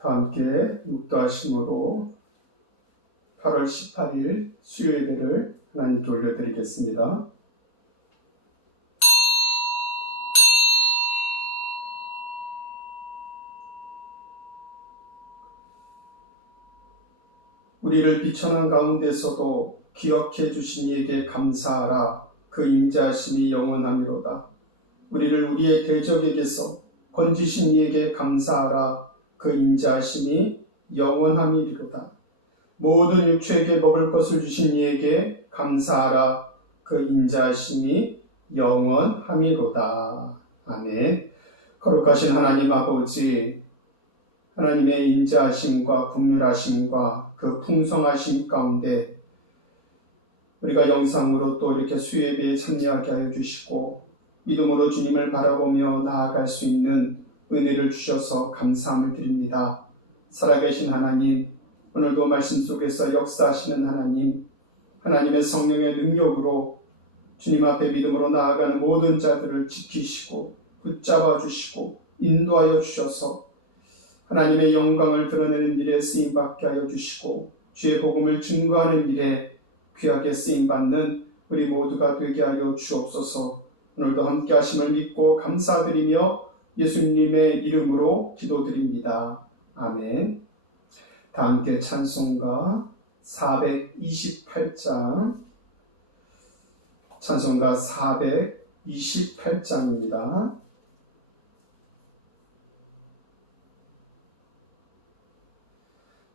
다 함께 묵도하심으로 8월 18일 수요예배를 하나님께 올려드리겠습니다. 우리를 비천한 가운데서도 기억해 주신 이에게 감사하라. 그 인자하심이 영원하미로다. 우리를 우리의 대적에게서 건지신 이에게 감사하라. 그 인자하심이 영원함이리로다. 모든 육체에게 먹을 것을 주신 이에게 감사하라. 그 인자하심이 영원함이로다. 아멘. 거룩하신 하나님 아버지, 하나님의 인자하심과 긍휼하심과 그 풍성하심 가운데 우리가 영상으로 또 이렇게 수요예배에 참여하게 하여 주시고 믿음으로 주님을 바라보며 나아갈 수 있는 은혜를 주셔서 감사함을 드립니다. 살아계신 하나님, 오늘도 말씀 속에서 역사하시는 하나님, 하나님의 성령의 능력으로 주님 앞에 믿음으로 나아가는 모든 자들을 지키시고 붙잡아 주시고 인도하여 주셔서 하나님의 영광을 드러내는 일에 쓰임받게 하여 주시고 주의 복음을 증거하는 일에 귀하게 쓰임받는 우리 모두가 되게 하여 주옵소서. 오늘도 함께 하심을 믿고 감사드리며 예수님의 이름으로 기도드립니다. 아멘. 다 함께 찬송가 428장, 찬송가 428장입니다.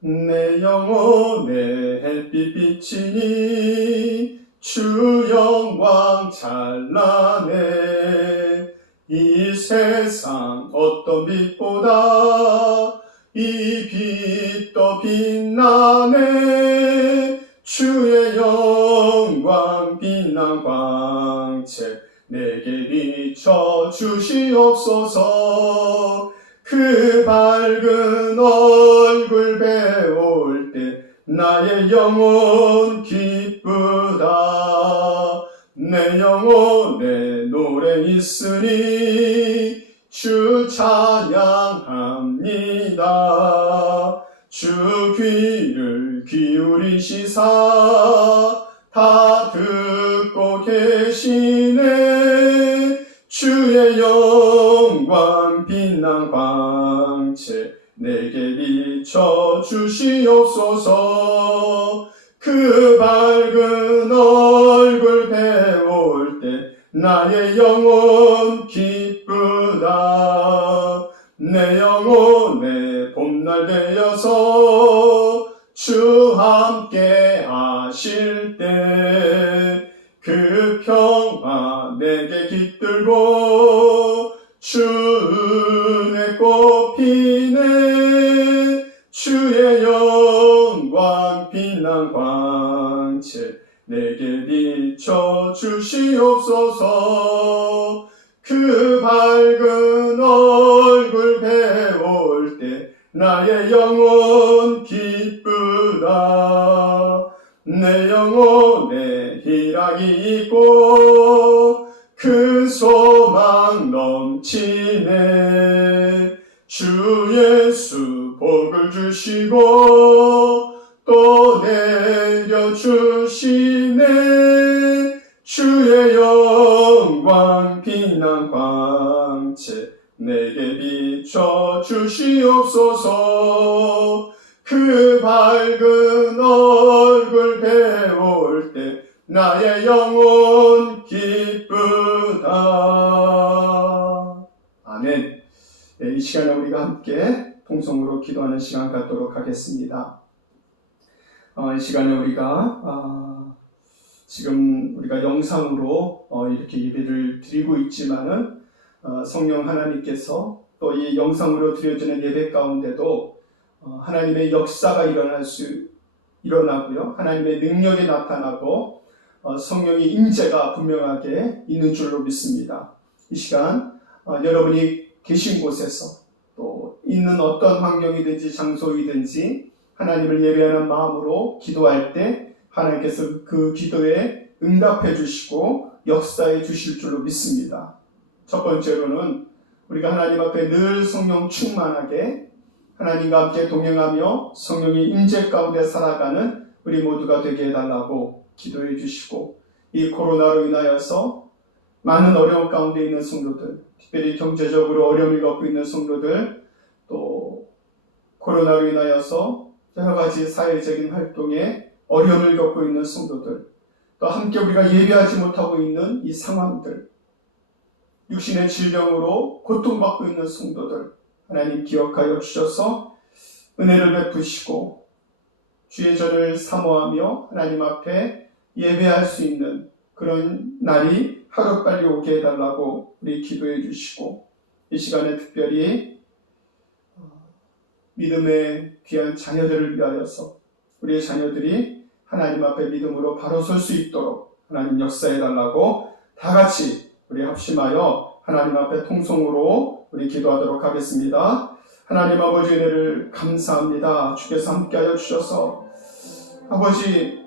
내 영혼의 햇빛 비치니 주 영광 찬란해. 이 세상 어떤 빛보다 이 빛 더 빛나네. 주의 영광 빛난 광채 내게 비춰 주시옵소서. 그 밝은 얼굴 배울 때 나의 영혼 기쁘다. 내 영혼에 노래 있으니 주 찬양합니다. 주 귀를 기울이시사 다 듣고 계시네. 주의 영광 빛난 광채 내게 비춰 주시옵소서. 그 밝은 얼굴 배울 때 나의 영혼 기쁘다. 내 영혼의 봄날 되어서 주 함께 하실 때 그 평화 내게 깃들고 주 은혜 꽃피네. 주의 영광 빛난 광채 내게 비춰 주시옵소서. 그 밝은 얼굴 배울 때 나의 영혼 기쁘다. 내 영혼에 희락이 있고 그 소망 넘치네. 주 예수 복을 주시고 또 내려주시네. 주의 영광 빛난 광채 내게 비춰 주시옵소서. 그 밝은 얼굴 배울 때 나의 영혼 기쁘다. 아멘. 이 시간에 우리가 함께 통성으로 기도하는 시간 갖도록 하겠습니다. 이 시간에 우리가 지금 우리가 영상으로 이렇게 예배를 드리고 있지만은 성령 하나님께서 또 이 영상으로 드려지는 예배 가운데도 하나님의 역사가 일어나고요. 하나님의 능력이 나타나고 성령의 임재가 분명하게 있는 줄로 믿습니다. 이 시간 여러분이 계신 곳에서 또 있는 어떤 환경이든지 장소이든지 하나님을 예배하는 마음으로 기도할 때 하나님께서 그 기도에 응답해 주시고 역사해 주실 줄로 믿습니다. 첫 번째로는 우리가 하나님 앞에 늘 성령 충만하게 하나님과 함께 동행하며 성령의 임재 가운데 살아가는 우리 모두가 되게 해달라고 기도해 주시고, 이 코로나로 인하여서 많은 어려움 가운데 있는 성도들, 특별히 경제적으로 어려움을 겪고 있는 성도들, 또 코로나로 인하여서 여러 가지 사회적인 활동에 어려움을 겪고 있는 성도들, 또 함께 우리가 예배하지 못하고 있는 이 상황들, 육신의 질병으로 고통받고 있는 성도들, 하나님 기억하여 주셔서 은혜를 베푸시고 주의 전을 사모하며 하나님 앞에 예배할 수 있는 그런 날이 하루빨리 오게 해달라고 우리 기도해 주시고, 이 시간에 특별히 믿음의 귀한 자녀들을 위하여서 우리의 자녀들이 하나님 앞에 믿음으로 바로 설 수 있도록 하나님 역사해 달라고 다 같이 우리 합심하여 하나님 앞에 통성으로 우리 기도하도록 하겠습니다. 하나님 아버지, 은혜를 감사합니다. 주께서 함께하여 주셔서 아버지,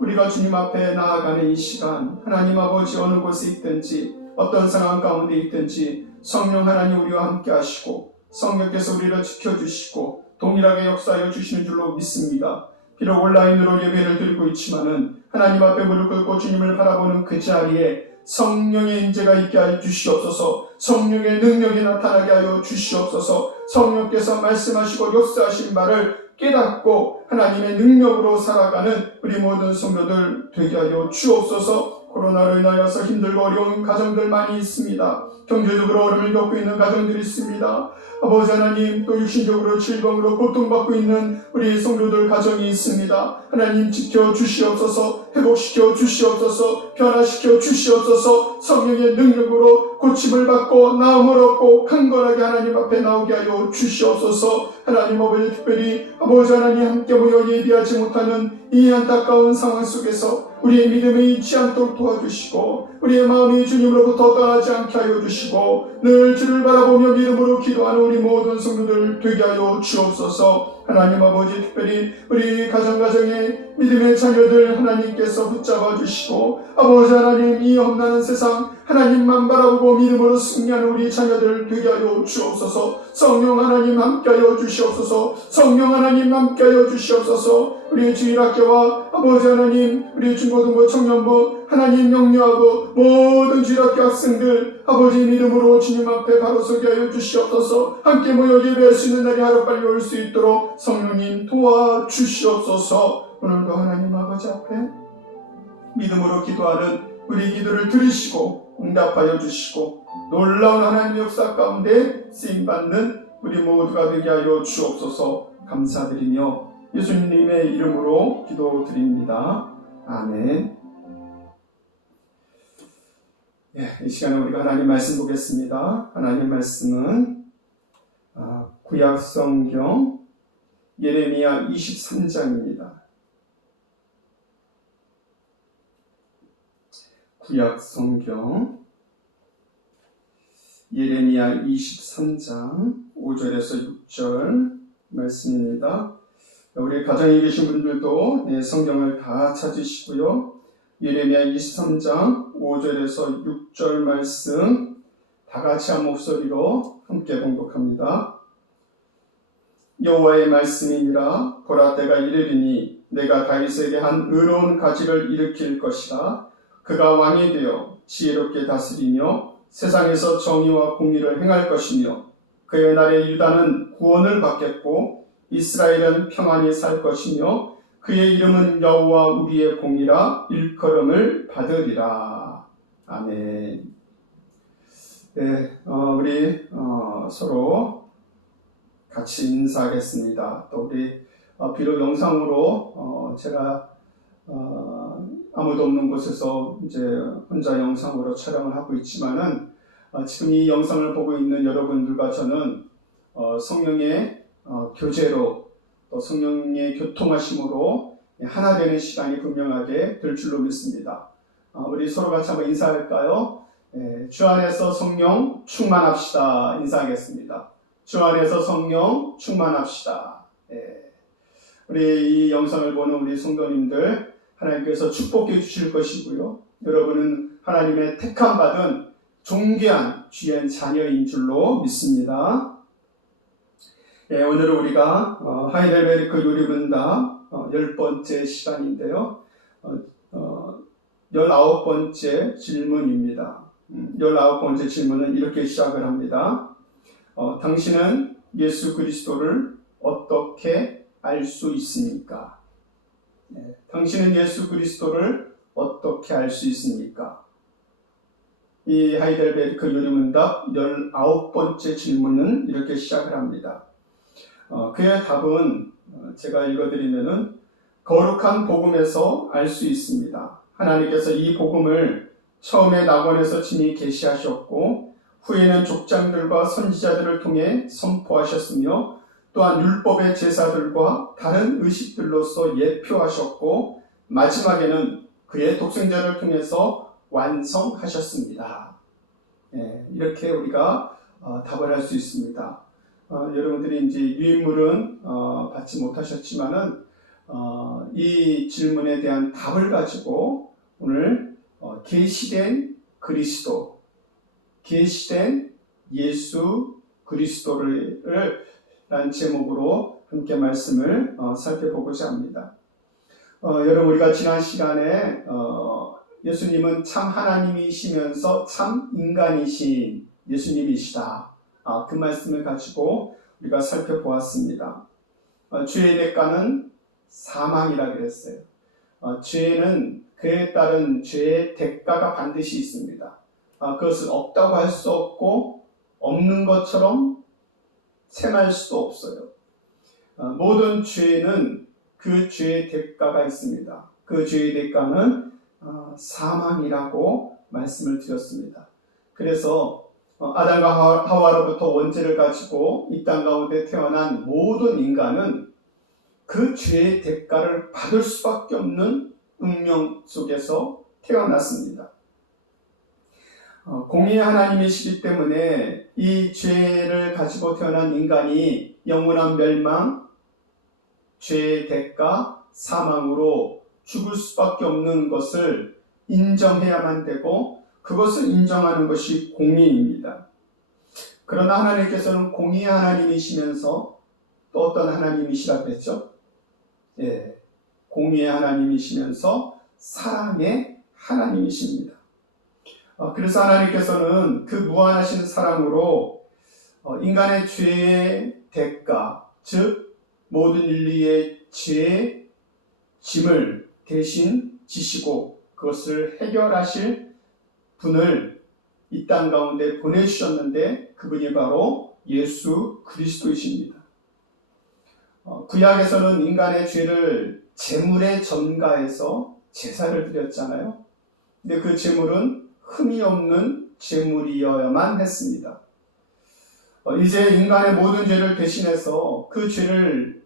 우리가 주님 앞에 나아가는 이 시간, 하나님 아버지 어느 곳에 있든지 어떤 상황 가운데 있든지 성령 하나님 우리와 함께 하시고 성령께서 우리를 지켜주시고 동일하게 역사하여 주시는 줄로 믿습니다. 비록 온라인으로 예배를 드리고 있지만은 하나님 앞에 무릎 꿇고 주님을 바라보는 그 자리에 성령의 임재가 있게 하여 주시옵소서. 성령의 능력이 나타나게 하여 주시옵소서. 성령께서 말씀하시고 역사하신 말을 깨닫고 하나님의 능력으로 살아가는 우리 모든 성도들 되게 하여 주옵소서. 코로나로 인하여서 힘들고 어려운 가정들 많이 있습니다. 경제적으로 어려움을 겪고 있는 가정들이 있습니다. 아버지 하나님, 또 육신적으로 질병으로 고통받고 있는 우리 성도들 가정이 있습니다. 하나님 지켜 주시옵소서. 회복시켜 주시옵소서. 변화시켜 주시옵소서. 성령의 능력으로 고침을 받고 나음을 얻고 강건하게 하나님 앞에 나오게 하여 주시옵소서. 하나님 아버지, 특별히 아버지 하나님 함께 모여 예비하지 못하는 이 안타까운 상황 속에서 우리의 믿음이 잊지 않도록 도와주시고 우리의 마음이 주님으로부터 떠나지 않게 하여 주시고 늘 주를 바라보며 믿음으로 기도하는 우리 모든 성도들 되게 하여 주옵소서. 하나님 아버지, 특별히 우리 가정의 믿음의 자녀들 하나님께서 붙잡아 주시고 아버지 하나님, 이 험난한 세상 하나님만 바라보고 믿음으로 승리하는 우리 자녀들 되게 하여 주옵소서. 성령 하나님 함께하여 주시옵소서. 성령 하나님 함께하여 주시옵소서. 우리 주일학교와 아버지 하나님, 우리 중고등부 청년부 하나님 영유하고 모든 주일학교 학생들 아버지 믿음으로 주님 앞에 바로 서게 하여 주시옵소서. 함께 모여 예배할 수 있는 날이 하루빨리 올 수 있도록 성령님 도와주시옵소서. 오늘도 하나님 아버지 앞에 믿음으로 기도하는 우리 기도를 들으시고 응답하여 주시고 놀라운 하나님의 역사 가운데 쓰임받는 우리 모두가 되게 하여 주옵소서. 감사드리며 예수님의 이름으로 기도드립니다. 아멘. 이 시간에 우리가 하나님 말씀 보겠습니다. 하나님 말씀은 구약성경 예레미야 23장입니다. 구약성경 예레미야 23장 5절에서 6절 말씀입니다. 우리 가정에 계신 분들도 성경을 다 찾으시고요. 예레미야 23장 5절에서 6절 말씀 다 같이 한 목소리로 함께 봉독합니다. 여호와의 말씀이니라. 보라, 때가 이르리니 내가 다윗에게 한 의로운 가지를 일으킬 것이라. 그가 왕이 되어 지혜롭게 다스리며 세상에서 정의와 공의를 행할 것이며 그의 날에 유다는 구원을 받겠고 이스라엘은 평안히 살 것이며 그의 이름은 여호와 우리의 공이라 일컬음을 받으리라. 아멘. 우리 서로 같이 인사하겠습니다. 또 우리 비록 영상으로 제가 아무도 없는 곳에서 이제 혼자 영상으로 촬영을 하고 있지만은 지금 이 영상을 보고 있는 여러분들과 저는 성령의 교제로 또 성령의 교통하심으로 하나 되는 시간이 분명하게 될 줄로 믿습니다. 우리 서로 같이 한번 인사할까요? 주 안에서 성령 충만합시다. 인사하겠습니다. 주 안에서 성령 충만합시다. 우리 이 영상을 보는 우리 성도님들 하나님께서 축복해 주실 것이고요. 여러분은 하나님의 택함받은 존귀한 귀한 자녀인 줄로 믿습니다. 오늘은 우리가 하이델베르크 요리문답 10번째 시간인데요. 19번째 질문입니다. 19번째 질문은 이렇게 시작을 합니다. 당신은 예수 그리스도를 어떻게 알 수 있습니까? 당신은 예수 그리스도를 어떻게 알 수 있습니까? 이 하이델베르크 요리문답 19번째 질문은 이렇게 시작을 합니다. 그의 답은 제가 읽어드리면은 거룩한 복음에서 알 수 있습니다. 하나님께서 이 복음을 처음에 낙원에서 친히 계시하셨고 후에는 족장들과 선지자들을 통해 선포하셨으며 또한 율법의 제사들과 다른 의식들로서 예표하셨고 마지막에는 그의 독생자를 통해서 완성하셨습니다. 이렇게 우리가 답을 할 수 있습니다. 여러분들이 이제 유인물은 받지 못하셨지만은 이 질문에 대한 답을 가지고 오늘 계시된 그리스도, 계시된 예수 그리스도를 라는 제목으로 함께 말씀을 살펴보고자 합니다. 여러분 우리가 지난 시간에 예수님은 참 하나님이시면서 참 인간이신 예수님이시다. 그 말씀을 가지고 우리가 살펴보았습니다. 죄의 대가는 사망이라 그랬어요. 죄는 그에 따른 죄의 대가가 반드시 있습니다. 그것은 없다고 할 수 없고 없는 것처럼 셈할 수도 없어요. 모든 죄는 그 죄의 대가가 있습니다. 그 죄의 대가는 사망이라고 말씀을 드렸습니다. 그래서 아담과 하와로부터 원죄를 가지고 이 땅 가운데 태어난 모든 인간은 그 죄의 대가를 받을 수밖에 없는 운명 속에서 태어났습니다. 공의의 하나님이시기 때문에 이 죄를 가지고 태어난 인간이 영원한 멸망, 죄의 대가, 사망으로 죽을 수밖에 없는 것을 인정해야만 되고 그것을 인정하는 것이 공의입니다. 그러나 하나님께서는 공의의 하나님이시면서 또 어떤 하나님이시라고 했죠? 공의의 하나님이시면서 사랑의 하나님이십니다. 그래서 하나님께서는 그 무한하신 사랑으로 인간의 죄의 대가, 즉 모든 인류의 죄의 짐을 대신 지시고 그것을 해결하실 분을 이 땅 가운데 보내주셨는데 그분이 바로 예수 그리스도이십니다. 구약에서는 인간의 죄를 제물에 전가해서 제사를 드렸잖아요. 근데 그 제물은 흠이 없는 제물이어야만 했습니다. 이제 인간의 모든 죄를 대신해서 그 죄를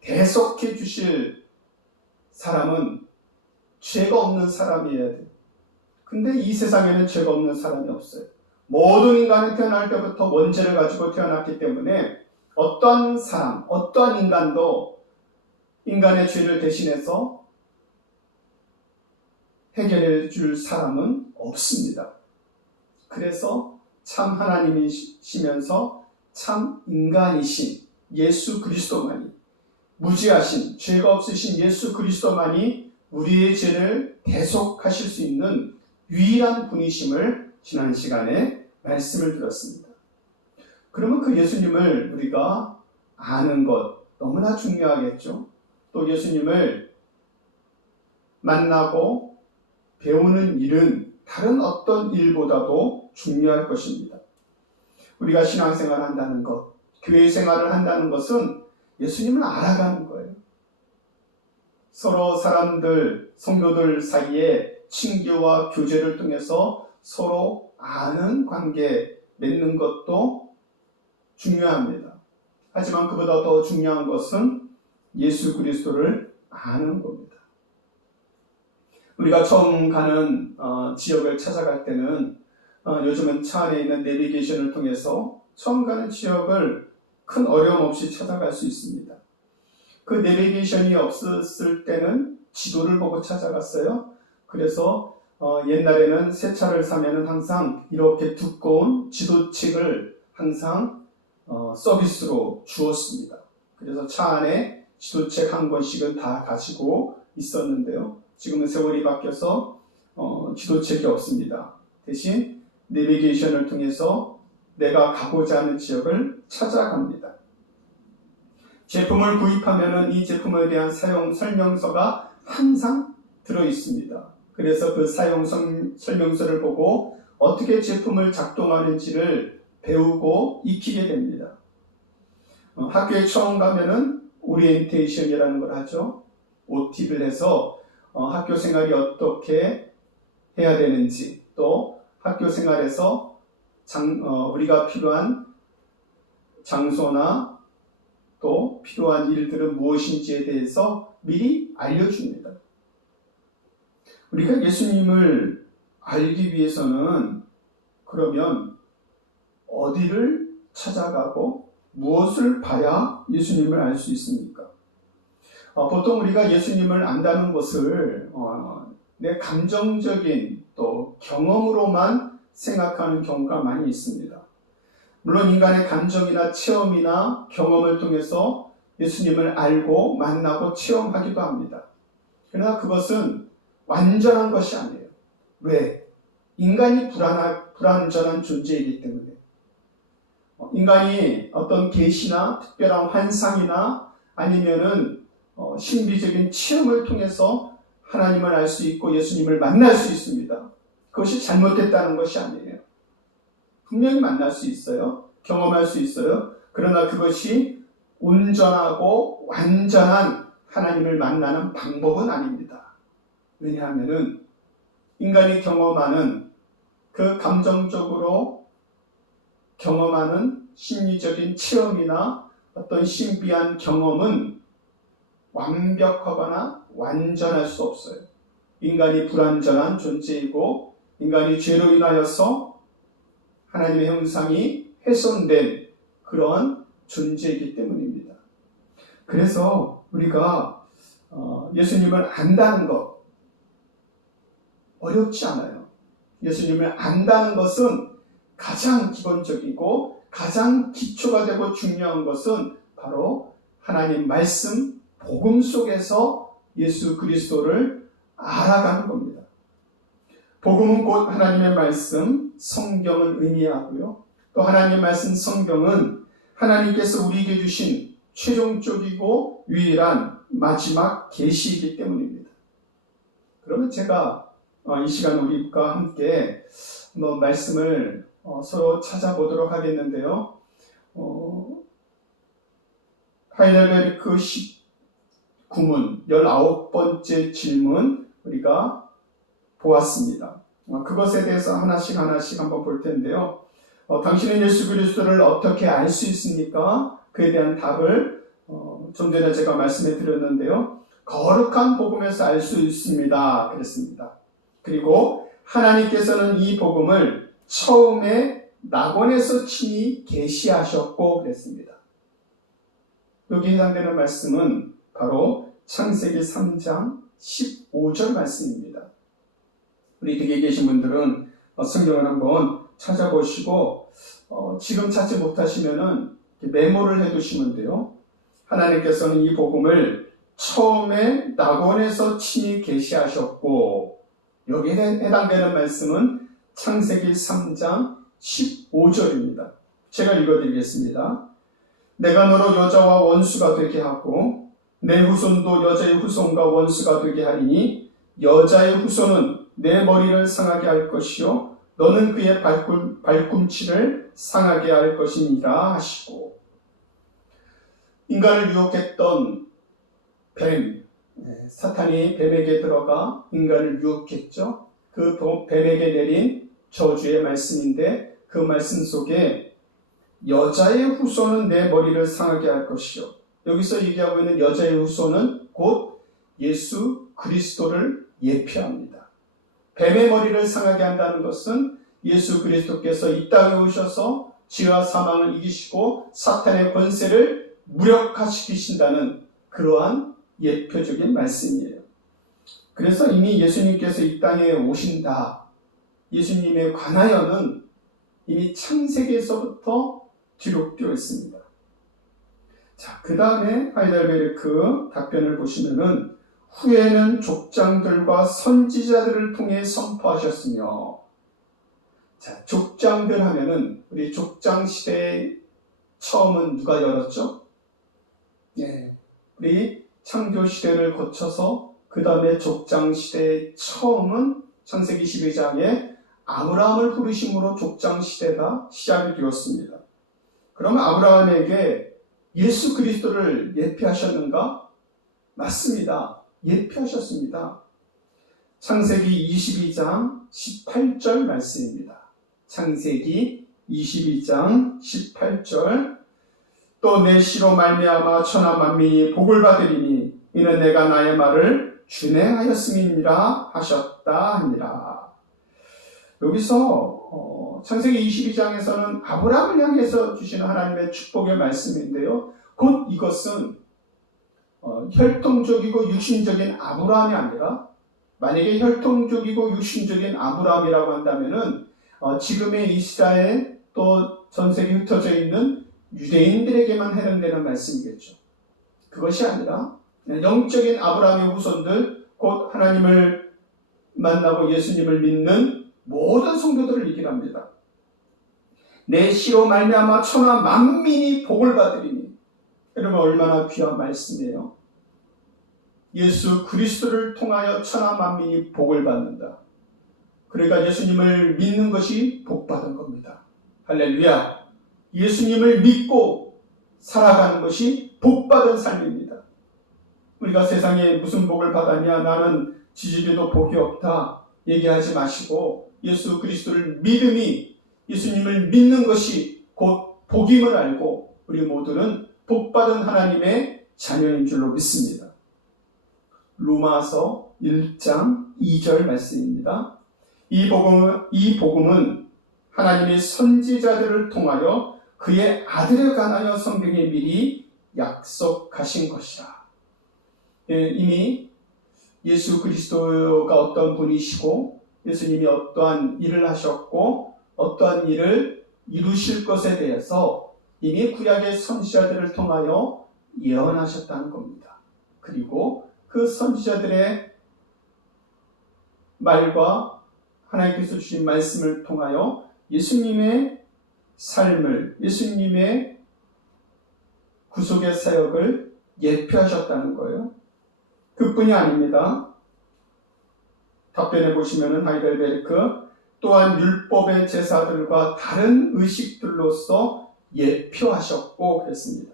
대속해 주실 사람은 죄가 없는 사람이어야 돼요. 근데 이 세상에는 죄가 없는 사람이 없어요. 모든 인간은 태어날 때부터 원죄를 가지고 태어났기 때문에 어떤 사람, 어떤 인간도 인간의 죄를 대신해서 해결해 줄 사람은 없습니다. 그래서 참 하나님이시면서 참 인간이신 예수 그리스도만이, 무지하신 죄가 없으신 예수 그리스도만이 우리의 죄를 대속하실 수 있는 유일한 분이심을 지난 시간에 말씀을 드렸습니다. 그러면 그 예수님을 우리가 아는 것 너무나 중요하겠죠. 또 예수님을 만나고 배우는 일은 다른 어떤 일보다도 중요할 것입니다. 우리가 신앙생활을 한다는 것, 교회 생활을 한다는 것은 예수님을 알아가는 거예요. 서로 사람들, 성도들 사이에 친교와 교제를 통해서 서로 아는 관계 맺는 것도 중요합니다. 하지만 그보다 더 중요한 것은 예수 그리스도를 아는 겁니다. 우리가 처음 가는 지역을 찾아갈 때는 요즘은 차 안에 있는 내비게이션을 통해서 처음 가는 지역을 큰 어려움 없이 찾아갈 수 있습니다. 그 내비게이션이 없었을 때는 지도를 보고 찾아갔어요. 그래서 옛날에는 새 차를 사면은 항상 이렇게 두꺼운 지도책을 항상 서비스로 주었습니다. 그래서 차 안에 지도책 한 권씩은 다 가지고 있었는데요. 지금은 세월이 바뀌어서 지도책이 없습니다. 대신 내비게이션을 통해서 내가 가고자 하는 지역을 찾아갑니다. 제품을 구입하면 이 제품에 대한 사용 설명서가 항상 들어 있습니다. 그래서 그 사용 설명서를 보고 어떻게 제품을 작동하는지를 배우고 익히게 됩니다. 학교에 처음 가면은 오리엔테이션이라는 걸 하죠. OT를 해서 학교 생활이 어떻게 해야 되는지, 또 학교 생활에서 우리가 필요한 장소나 또 필요한 일들은 무엇인지에 대해서 미리 알려줍니다. 우리가 예수님을 알기 위해서는 그러면 어디를 찾아가고 무엇을 봐야 예수님을 알 수 있습니까? 보통 우리가 예수님을 안다는 것을 내 감정적인 또 경험으로만 생각하는 경우가 많이 있습니다. 물론 인간의 감정이나 체험이나 경험을 통해서 예수님을 알고 만나고 체험하기도 합니다. 그러나 그것은 완전한 것이 아니에요. 왜? 인간이 불완전한 존재이기 때문에. 인간이 어떤 계시나 특별한 환상이나 아니면은 신비적인 체험을 통해서 하나님을 알 수 있고 예수님을 만날 수 있습니다. 그것이 잘못됐다는 것이 아니에요. 분명히 만날 수 있어요. 경험할 수 있어요. 그러나 그것이 온전하고 완전한 하나님을 만나는 방법은 아닙니다. 왜냐하면 인간이 경험하는 그 감정적으로 경험하는 심리적인 체험이나 어떤 신비한 경험은 완벽하거나 완전할 수 없어요. 인간이 불완전한 존재이고 인간이 죄로 인하여서 하나님의 형상이 훼손된 그런 존재이기 때문입니다. 그래서 우리가 예수님을 안다는 것 어렵지 않아요. 예수님을 안다는 것은 가장 기본적이고 가장 기초가 되고 중요한 것은 바로 하나님 말씀, 복음 속에서 예수 그리스도를 알아가는 겁니다. 복음은 곧 하나님의 말씀, 성경을 의미하고요. 또 하나님의 말씀, 성경은 하나님께서 우리에게 주신 최종적이고 유일한 마지막 계시이기 때문입니다. 그러면 제가 이 시간 우리과 함께 말씀을 서로 찾아보도록 하겠는데요. 하이델베르크 19문 19번째 질문 우리가 보았습니다. 그것에 대해서 하나씩 한번 볼 텐데요. 당신은 예수 그리스도를 어떻게 알 수 있습니까? 그에 대한 답을 좀 전에 제가 말씀해 드렸는데요. 거룩한 복음에서 알 수 있습니다. 그랬습니다. 그리고 하나님께서는 이 복음을 처음에 낙원에서 친히 계시하셨고 그랬습니다. 여기 해당되는 말씀은 바로 창세기 3장 15절 말씀입니다. 우리 댁에 계신 분들은 성경을 한번 찾아보시고 지금 찾지 못하시면은 메모를 해두시면 돼요. 하나님께서는 이 복음을 처음에 낙원에서 친히 계시하셨고 여기에 해당되는 말씀은 창세기 3장 15절입니다. 제가 읽어드리겠습니다. 내가 너로 여자와 원수가 되게 하고 내 후손도 여자의 후손과 원수가 되게 하리니 여자의 후손은 내 머리를 상하게 할 것이요 너는 그의 발꿈치를 상하게 할 것이니라 하시고 인간을 유혹했던 뱀, 사탄이 뱀에게 들어가 인간을 유혹했죠. 그 뱀에게 내린 저주의 말씀인데 그 말씀 속에 여자의 후손은 내 머리를 상하게 할 것이요. 여기서 얘기하고 있는 여자의 후손은 곧 예수 그리스도를 예표합니다. 뱀의 머리를 상하게 한다는 것은 예수 그리스도께서 이 땅에 오셔서 죄와 사망을 이기시고 사탄의 권세를 무력화시키신다는 그러한 예표적인 말씀이에요. 그래서 이미 예수님께서 이 땅에 오신다. 예수님에 관하여는 이미 창세기에서부터 기록되어 있습니다. 자, 그 다음에 하이델베르크 답변을 보시면은 후에는 족장들과 선지자들을 통해 선포하셨으며, 자, 족장들 하면은 우리 족장 시대의 처음은 누가 열었죠? 예, 우리 창조 시대를 거쳐서 그 다음에 족장 시대의 처음은 창세기 12장에 아브라함을 부르심으로 족장 시대가 시작이 되었습니다. 그러면 아브라함에게 예수 그리스도를 예표하셨는가? 맞습니다. 예표하셨습니다. 창세기 22장 18절 말씀입니다. 창세기 22장 18절 또 내 씨로 말미암아 천하 만민이 복을 받으리니 이는 내가 나의 말을 준행하였음이니라 하셨다 하니라. 여기서 창세기 22장에서는 아브라함을 향해서 주시는 하나님의 축복의 말씀인데요. 곧 이것은 혈통적이고 육신적인 아브라함이 아니라, 만약에 혈통적이고 육신적인 아브라함이라고 한다면은 지금의 이스라엘 또 전 세계에 흩어져 있는 유대인들에게만 해당되는 말씀이겠죠. 그것이 아니라 영적인 아브라함의 후손들, 곧 하나님을 만나고 예수님을 믿는 모든 성도들을 얘기합니다. 내 씨로 말미암아 천하 만민이 복을 받으리니. 여러분, 얼마나 귀한 말씀이에요. 예수 그리스도를 통하여 천하 만민이 복을 받는다. 그러니까 예수님을 믿는 것이 복받은 겁니다. 할렐루야. 예수님을 믿고 살아가는 것이 복받은 삶입니다. 우리가 세상에 무슨 복을 받았냐, 나는 지지리도 복이 없다 얘기하지 마시고 예수 그리스도를 믿음이, 예수님을 믿는 것이 곧 복임을 알고 우리 모두는 복받은 하나님의 자녀인 줄로 믿습니다. 로마서 1장 2절 말씀입니다. 이 복음은 하나님이 선지자들을 통하여 그의 아들에 관하여 성경에 미리 약속하신 것이라. 이미 예수 그리스도가 어떤 분이시고 예수님이 어떠한 일을 하셨고 어떠한 일을 이루실 것에 대해서 이미 구약의 선지자들을 통하여 예언하셨다는 겁니다. 그리고 그 선지자들의 말과 하나님께서 주신 말씀을 통하여 예수님의 삶을, 예수님의 구속의 사역을 예표하셨다는 거예요. 그뿐이 아닙니다. 답변해 보시면은 하이델베르크 또한 율법의 제사들과 다른 의식들로서 예표하셨고 그랬습니다.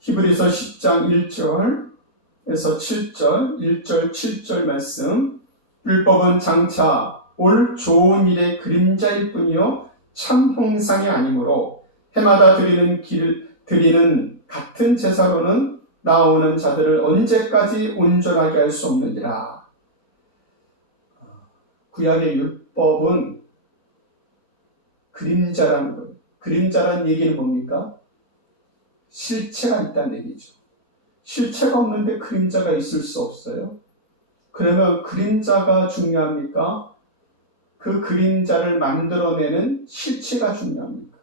히브리서 10장 1절에서 7절, 1절, 7절 말씀. 율법은 장차 올 좋은 일의 그림자일 뿐이요 참 형상이 아니므로 해마다 드리는 같은 제사로는 나오는 자들을 언제까지 온전하게 할 수 없느니라. 구약의 율법은 그림자라는 거예요. 그림자라는 얘기는 뭡니까? 실체가 있다는 얘기죠. 실체가 없는데 그림자가 있을 수 없어요. 그러면 그림자가 중요합니까? 그 그림자를 만들어내는 실체가 중요합니까?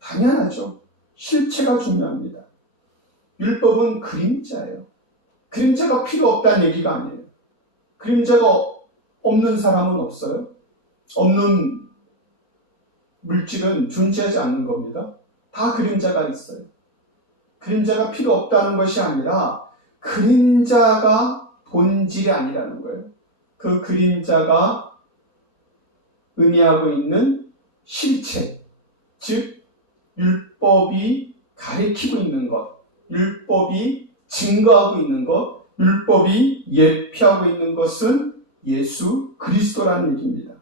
당연하죠. 실체가 중요합니다. 율법은 그림자예요. 그림자가 필요 없다는 얘기가 아니에요. 그림자가 없는 사람은 없어요. 없는 물질은 존재하지 않는 겁니다. 다 그림자가 있어요. 그림자가 필요 없다는 것이 아니라 그림자가 본질이 아니라는 거예요. 그 그림자가 의미하고 있는 실체, 즉 율법이 가리키고 있는 것, 율법이 증거하고 있는 것, 율법이 예표하고 있는 것은 예수 그리스도라는 얘기입니다.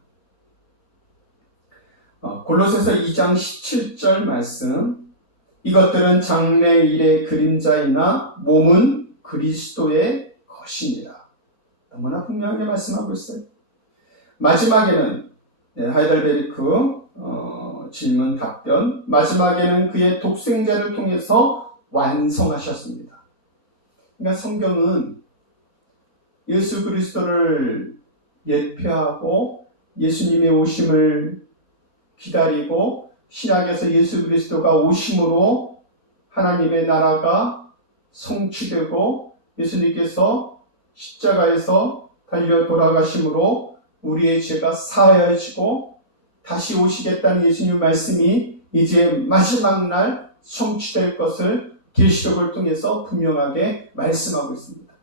골로새서 2장 17절 말씀. 이것들은 장래일의 그림자이나 몸은 그리스도의 것이니라. 너무나 분명하게 말씀하고 있어요. 마지막에는 하이델베르크 질문 답변. 마지막에는 그의 독생자를 통해서 완성하셨습니다. 그러니까 성경은 예수 그리스도를 예표하고 예수님의 오심을 기다리고 신약에서 예수 그리스도가 오심으로 하나님의 나라가 성취되고 예수님께서 십자가에서 달려 돌아가심으로 우리의 죄가 사하여지고 다시 오시겠다는 예수님 말씀이 이제 마지막 날 성취될 것을 계시록을 통해서 분명하게 말씀하고 있습니다.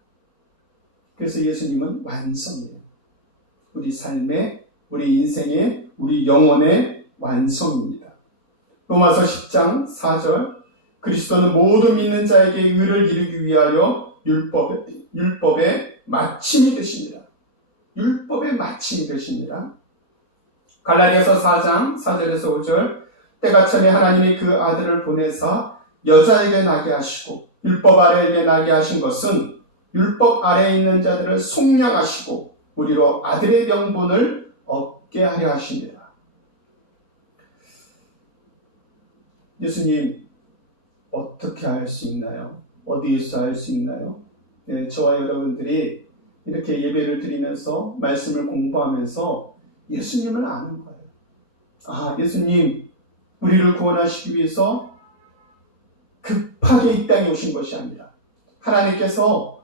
그래서 예수님은 완성이에요. 우리 삶의, 우리 인생의, 우리 영혼의 완성입니다. 로마서 10장 4절 그리스도는 모든 믿는 자에게 의를 이루기 위하여 율법의 마침이 되십니다. 율법의 마침이 되십니다. 갈라디아서 4장 4절에서 5절 때가 참에 하나님이 그 아들을 보내사 여자에게 나게 하시고 율법 아래에게 나게 하신 것은 율법 아래에 있는 자들을 속량하시고 우리로 아들의 명분을 얻게 하려 하십니다. 예수님 어떻게 할 수 있나요? 어디에서 할 수 있나요? 네, 저와 여러분들이 이렇게 예배를 드리면서 말씀을 공부하면서 예수님을 아는 거예요. 아, 예수님 우리를 구원하시기 위해서 급하게 이 땅에 오신 것이 아니라 하나님께서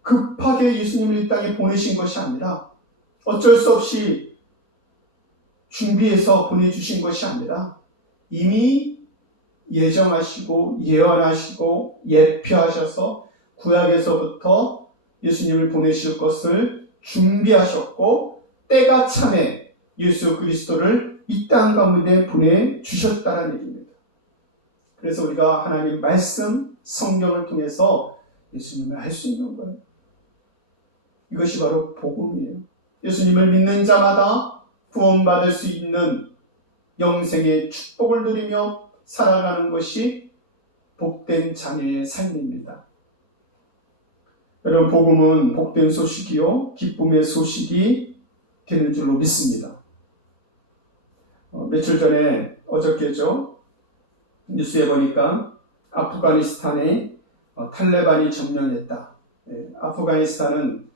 급하게 예수님을 이 땅에 보내신 것이 아니라 어쩔 수 없이 준비해서 보내주신 것이 아니라 이미 예정하시고 예언하시고 예표하셔서 구약에서부터 예수님을 보내실 것을 준비하셨고 때가 차매 예수 그리스도를 이 땅 가운데 보내주셨다는 얘기입니다. 그래서 우리가 하나님 말씀 성경을 통해서 예수님을 알 수 있는 거예요. 이것이 바로 복음이에요. 예수님을 믿는 자마다 구원받을 수 있는 영생의 축복을 누리며 살아가는 것이 복된 자녀의 삶입니다. 여러분, 복음은 복된 소식이요 기쁨의 소식이 되는 줄로 믿습니다. 며칠 전에 어저께죠. 뉴스에 보니까 아프가니스탄에 탈레반이 점령했다. 아프가니스탄은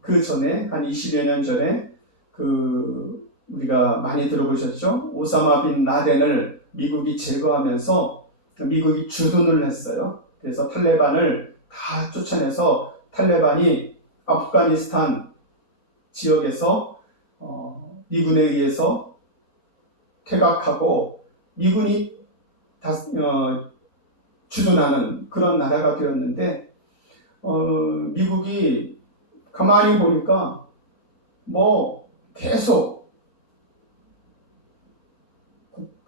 그 전에 한 20여 년 전에 우리가 많이 들어보셨죠? 오사마 빈 라덴을 미국이 제거하면서 미국이 주둔을 했어요. 그래서 탈레반을 다 쫓아내서 탈레반이 아프가니스탄 지역에서 미군에 의해서 퇴각하고 미군이 주둔하는 그런 나라가 되었는데 미국이 가만히 보니까 계속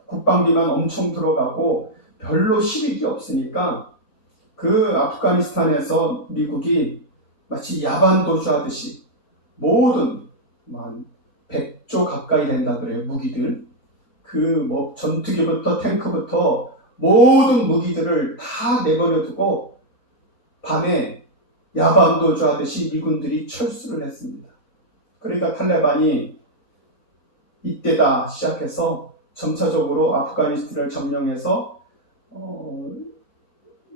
국방비만 엄청 들어가고 별로 실익이 없으니까 그 아프가니스탄에서 미국이 마치 야반도주하듯이 모든 100조 가까이 된다 그래요. 무기들 전투기부터 탱크부터 모든 무기들을 다 내버려두고 밤에 야반도주하듯이 미군들이 철수를 했습니다. 그러니까 탈레반이 이때다 시작해서 점차적으로 아프가니스탄을 점령해서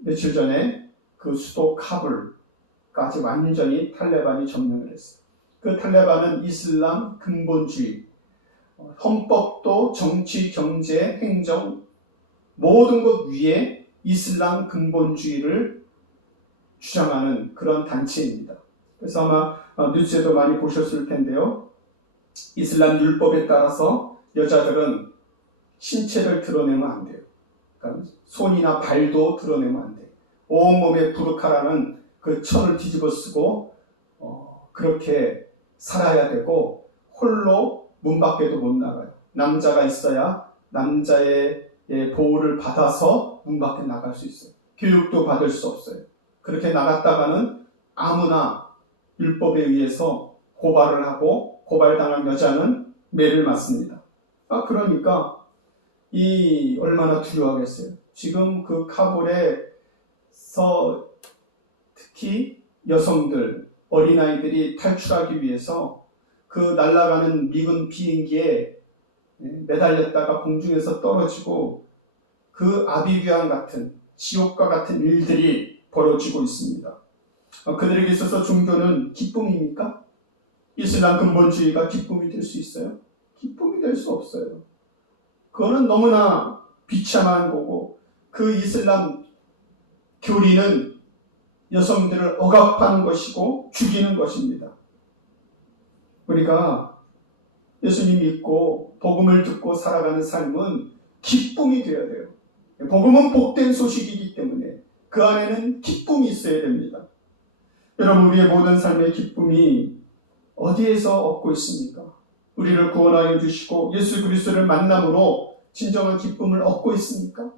며칠 전에 그 수도 카불까지 완전히 탈레반이 점령을 했어요. 그 탈레반은 이슬람 근본주의, 헌법도 정치, 경제, 행정 모든 것 위에 이슬람 근본주의를 주장하는 그런 단체입니다. 그래서 아마 뉴스에도 많이 보셨을 텐데요. 이슬람 율법에 따라서 여자들은 신체를 드러내면 안 돼요. 그러니까 손이나 발도 드러내면 안 돼요. 온몸에 부르카라는 그 천을 뒤집어 쓰고 그렇게 살아야 되고 홀로 문 밖에도 못 나가요. 남자가 있어야 남자의 보호를 받아서 문 밖에 나갈 수 있어요. 교육도 받을 수 없어요. 그렇게 나갔다가는 아무나 율법에 의해서 고발을 하고 고발당한 여자는 매를 맞습니다. 그러니까 얼마나 두려워하겠어요. 지금 그 카불에서 특히 여성들, 어린아이들이 탈출하기 위해서 그 날아가는 미군 비행기에 매달렸다가 공중에서 떨어지고 그 아비규환 같은 지옥과 같은 일들이 벌어지고 있습니다. 그들에게 있어서 종교는 기쁨입니까? 이슬람 근본주의가 기쁨이 될 수 있어요? 기쁨이 될 수 없어요. 그거는 너무나 비참한 거고, 그 이슬람 교리는 여성들을 억압하는 것이고 죽이는 것입니다. 우리가 예수님 믿고 복음을 듣고 살아가는 삶은 기쁨이 되어야 돼요. 복음은 복된 소식이기 때문에 그 안에는 기쁨이 있어야 됩니다. 여러분, 우리의 모든 삶의 기쁨이 어디에서 얻고 있습니까? 우리를 구원하여 주시고 예수 그리스도를 만남으로 진정한 기쁨을 얻고 있습니까?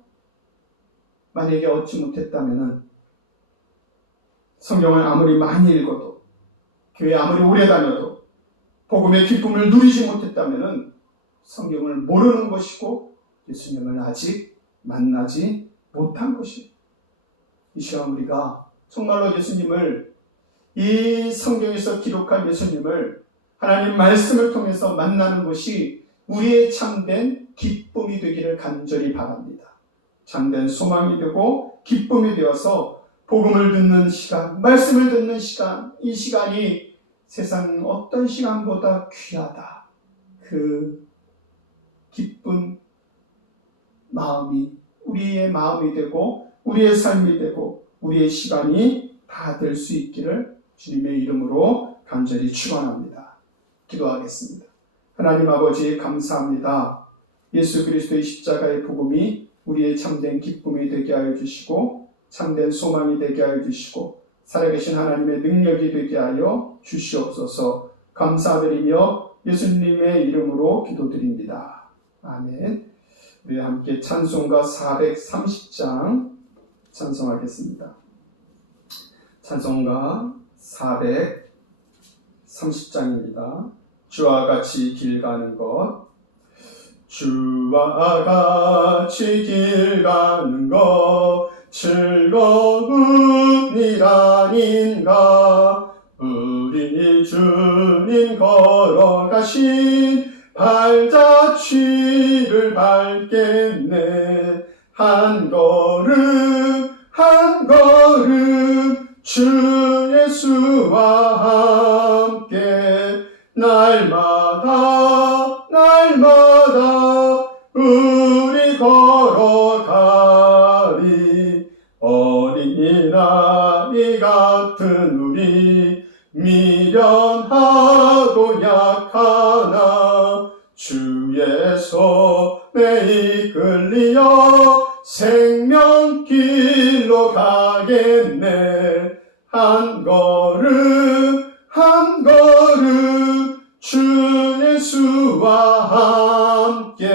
만약에 얻지 못했다면 성경을 아무리 많이 읽어도, 교회 아무리 오래 다녀도 복음의 기쁨을 누리지 못했다면 성경을 모르는 것이고 예수님을 아직 만나지 못한 것입니다. 이 시간 우리가 정말로 예수님을, 이 성경에서 기록한 예수님을 하나님 말씀을 통해서 만나는 것이 우리의 참된 기쁨이 되기를 간절히 바랍니다. 참된 소망이 되고 기쁨이 되어서 복음을 듣는 시간, 말씀을 듣는 시간, 이 시간이 세상 어떤 시간보다 귀하다. 그 기쁜 마음이 우리의 마음이 되고 우리의 삶이 되고 우리의 시간이 다 될 수 있기를 주님의 이름으로 간절히 축원합니다. 기도하겠습니다. 하나님 아버지, 감사합니다. 예수 그리스도의 십자가의 복음이 우리의 참된 기쁨이 되게 하여 주시고 참된 소망이 되게 하여 주시고 살아계신 하나님의 능력이 되게 하여 주시옵소서. 감사드리며 예수님의 이름으로 기도드립니다. 아멘. 우리 함께 찬송가 430장 찬송하겠습니다. 찬송가 430장입니다. 주와 같이 길 가는 것. 주와 같이 길 가는 것 즐거운 일 아닌가. 우리 주님 걸어가신 발자취를 밟겠네. 한 걸음 한 걸음 주 예수와 함께 날마다 날마다 우리 걸어가리. 어린아이 같은 우리 미련하고 약하나 주의 손에 이끌리어 생명길로 가겠네. 한 걸음 한 걸음 주 예수와 함께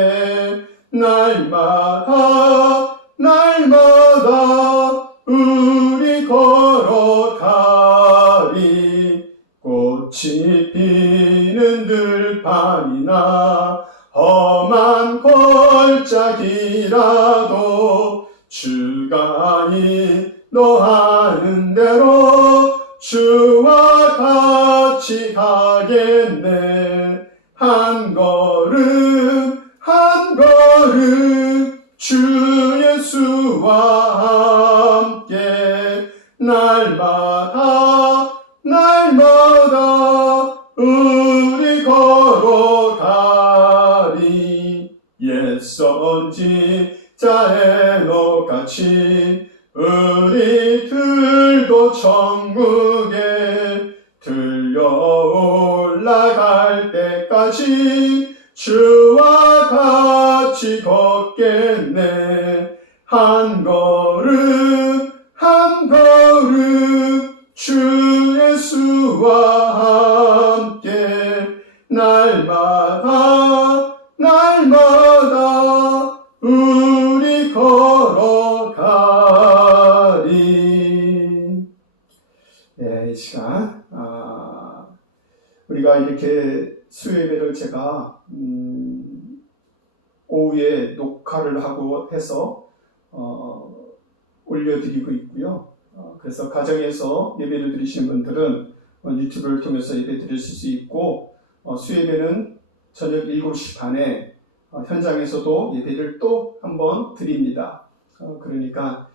날마다 날마다 우리 걸어가리. 꽃이 피는 들판이나 험한 골짜기라도 주가 인도하는 대로 주와 같이 가겠네. 한 걸음 한 걸음 주 예수와 함께 날마다 날마다 우리 걸어가리. 옛 선지자의 녹같이 우리들도 천국에 들려 올라갈 때까지 주와 같이 걷겠네. 한 걸음 한 걸음 주 예수와 함께 날마다 날마다 우리 걸어가리. 이 시간 우리가 이렇게 수요예배를 제가 오후에 녹화를 하고 해서 올려드리고 있고요. 그래서 가정에서 예배를 드리시는 분들은 유튜브를 통해서 예배 드리실 수 있고, 수요예배는 저녁 7시 반에 현장에서도 예배를 또 한번 드립니다. 그러니까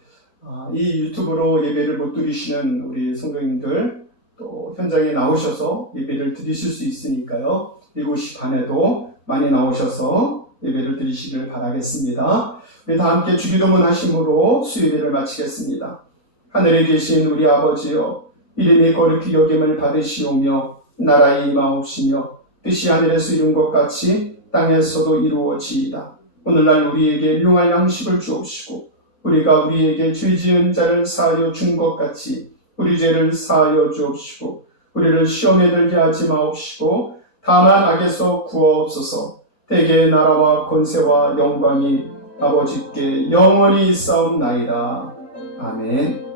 이 유튜브로 예배를 못 드리시는 우리 성도님들 또 현장에 나오셔서 예배를 드리실 수 있으니까요. 7시 반에도 많이 나오셔서 예배를 드리시기 주시길 바라겠습니다. 우리 다 함께 주기도문 하심으로 수요일을 마치겠습니다. 하늘에 계신 우리 아버지여, 이름이 거룩히 여김을 받으시오며 나라의 임하옵시며 뜻이 하늘에서 이룬 것 같이 땅에서도 이루어지이다. 오늘날 우리에게 일용할 양식을 주옵시고 우리가 우리에게 죄 지은 자를 사하여 준 것 같이 우리 죄를 사하여 주옵시고 우리를 시험에 들게 하지 마옵시고 다만 악에서 구하옵소서. 대개의 나라와 권세와 영광이 아버지께 영원히 있사옵나이다. 아멘.